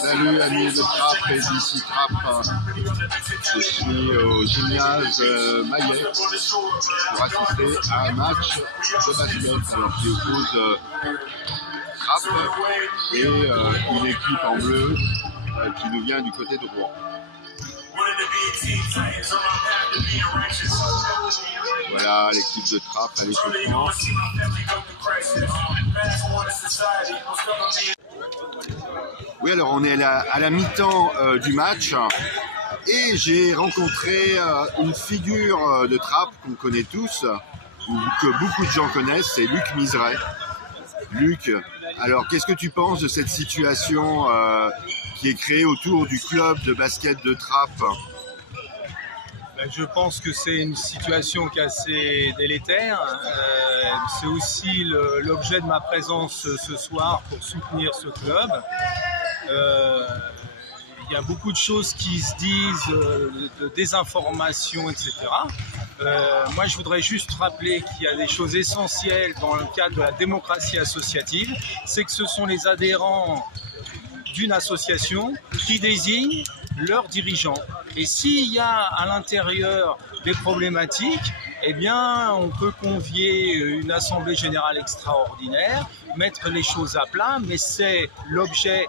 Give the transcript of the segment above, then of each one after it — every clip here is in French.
Salut amis de Trappes et d'ici Trappes. Je suis au gymnase Maillet pour assister à un match de basket alors qui oppose Trappes et une équipe en bleu qui nous vient du côté de Rouen. Voilà l'équipe de Trappes à l'échauffement. Oui, alors on est à la mi-temps du match et j'ai rencontré une figure de Trappes qu'on connaît tous, ou que beaucoup de gens connaissent, c'est Luc Miseret. Luc, alors qu'est-ce que tu penses de cette situation qui est créée autour du club de basket de Trappes? Je pense que c'est une situation qui est assez délétère. C'est aussi l'objet de ma présence ce soir pour soutenir ce club. Il y a beaucoup de choses qui se disent, de désinformation, etc. Moi, je voudrais juste rappeler qu'il y a des choses essentielles dans le cadre de la démocratie associative. C'est que ce sont les adhérents d'une association qui désignent leurs dirigeants. Et s'il y a à l'intérieur des problématiques, eh bien, on peut convier une assemblée générale extraordinaire, mettre les choses à plat, mais c'est l'objet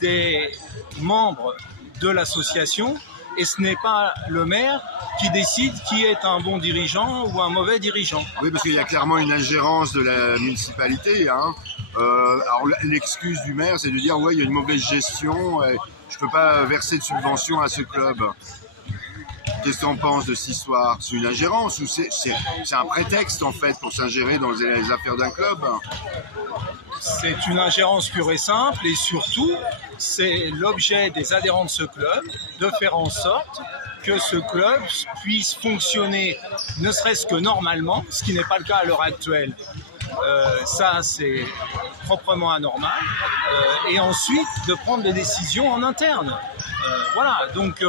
des membres de l'association et ce n'est pas le maire qui décide qui est un bon dirigeant ou un mauvais dirigeant. Oui, parce qu'il y a clairement une ingérence de la municipalité. Alors l'excuse du maire, c'est de dire ouais, il y a une mauvaise gestion, je ne peux pas verser de subvention à ce club. Qu'est-ce que tu en penses de cette histoire? C'est une ingérence ou c'est un prétexte en fait pour s'ingérer dans les affaires d'un club? C'est une ingérence pure et simple et surtout c'est l'objet des adhérents de ce club de faire en sorte que ce club puisse fonctionner ne serait-ce que normalement, ce qui n'est pas le cas à l'heure actuelle. Ça c'est proprement anormal et ensuite de prendre des décisions en interne. Voilà, donc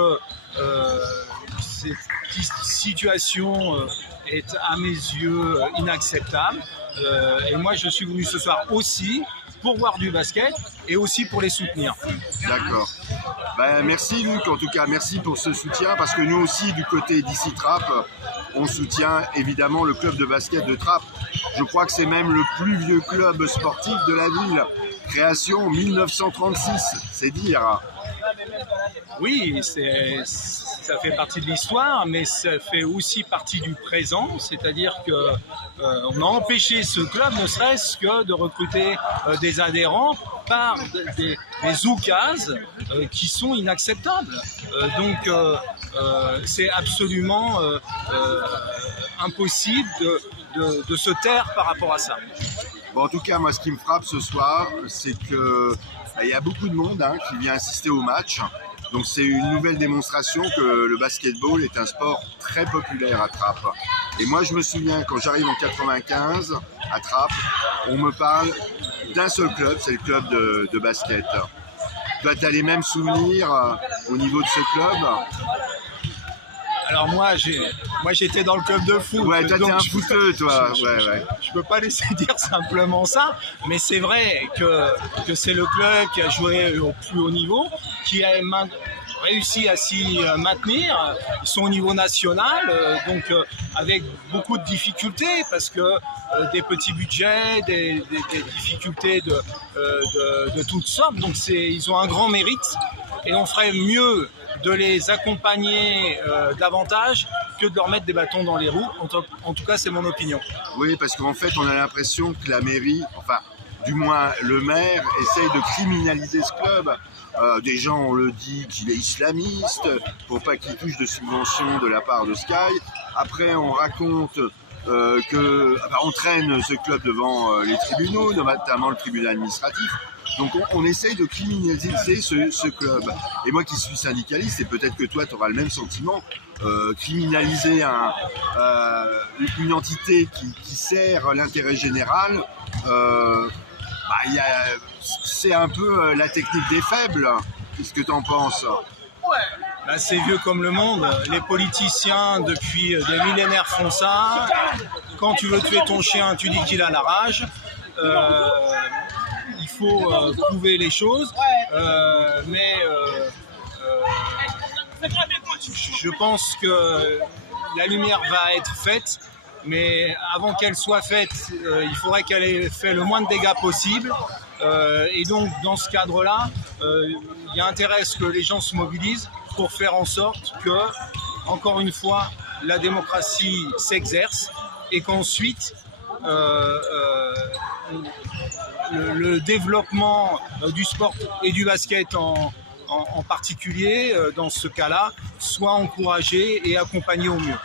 cette situation est à mes yeux inacceptable et moi je suis venu ce soir aussi pour voir du basket et aussi pour les soutenir. D'accord. Merci Luc, en tout cas merci pour ce soutien parce que nous aussi du côté d'ici Trappes, on soutient évidemment le club de basket de Trappes. Je crois que c'est même le plus vieux club sportif de la ville. Création 1936, c'est dire. Oui, ça fait partie de l'histoire, mais ça fait aussi partie du présent, c'est-à-dire qu'on a empêché ce club ne serait-ce que de recruter des adhérents par des oukases qui sont inacceptables. Donc c'est absolument impossible de se taire par rapport à ça. Bon, en tout cas, moi, ce qui me frappe ce soir, c'est que il y a beaucoup de monde qui vient assister au match. Donc c'est une nouvelle démonstration que le basketball est un sport très populaire à Trappes. Et moi, je me souviens, quand j'arrive en 95 à Trappes, on me parle d'un seul club, c'est le club de basket. Toi, tu as les mêmes souvenirs au niveau de ce club? Alors moi j'étais dans le club de foot. Ouais, toi t'es un footeux, toi. Je peux pas laisser dire simplement ça, mais c'est vrai que c'est le club qui a joué au plus haut niveau, qui a réussi à s'y maintenir. Ils sont au niveau national, donc avec beaucoup de difficultés parce que des petits budgets, des difficultés de toutes sortes. Donc ils ont un grand mérite et on ferait mieux de les accompagner davantage que de leur mettre des bâtons dans les roues. En tout cas, c'est mon opinion. Oui, parce qu'en fait, on a l'impression que la mairie, enfin, du moins le maire, essaye de criminaliser ce club. Des gens, on le dit qu'il est islamiste, pour pas qu'il touche de subventions de la part de Sky. Après, on raconte on traîne ce club devant les tribunaux, notamment le tribunal administratif. Donc on essaye de criminaliser ce club. Et moi qui suis syndicaliste, et peut-être que toi tu auras le même sentiment, criminaliser une entité qui sert l'intérêt général, c'est un peu la technique des faibles. Qu'est-ce que tu en penses? C'est vieux comme le monde. Les politiciens, depuis des millénaires, font ça. Quand tu veux tuer ton chien, tu dis qu'il a la rage. Il faut prouver les choses, mais je pense que la lumière va être faite, mais avant qu'elle soit faite, il faudrait qu'elle ait fait le moins de dégâts possible. Et donc, dans ce cadre-là, il y a intérêt à ce que les gens se mobilisent pour faire en sorte que, encore une fois, la démocratie s'exerce et qu'ensuite, le développement du sport et du basket en particulier, dans ce cas-là, soit encouragé et accompagné au mieux.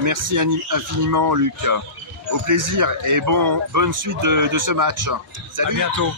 Merci infiniment, Luc. Au plaisir et bonne suite de ce match. Salut. À bientôt.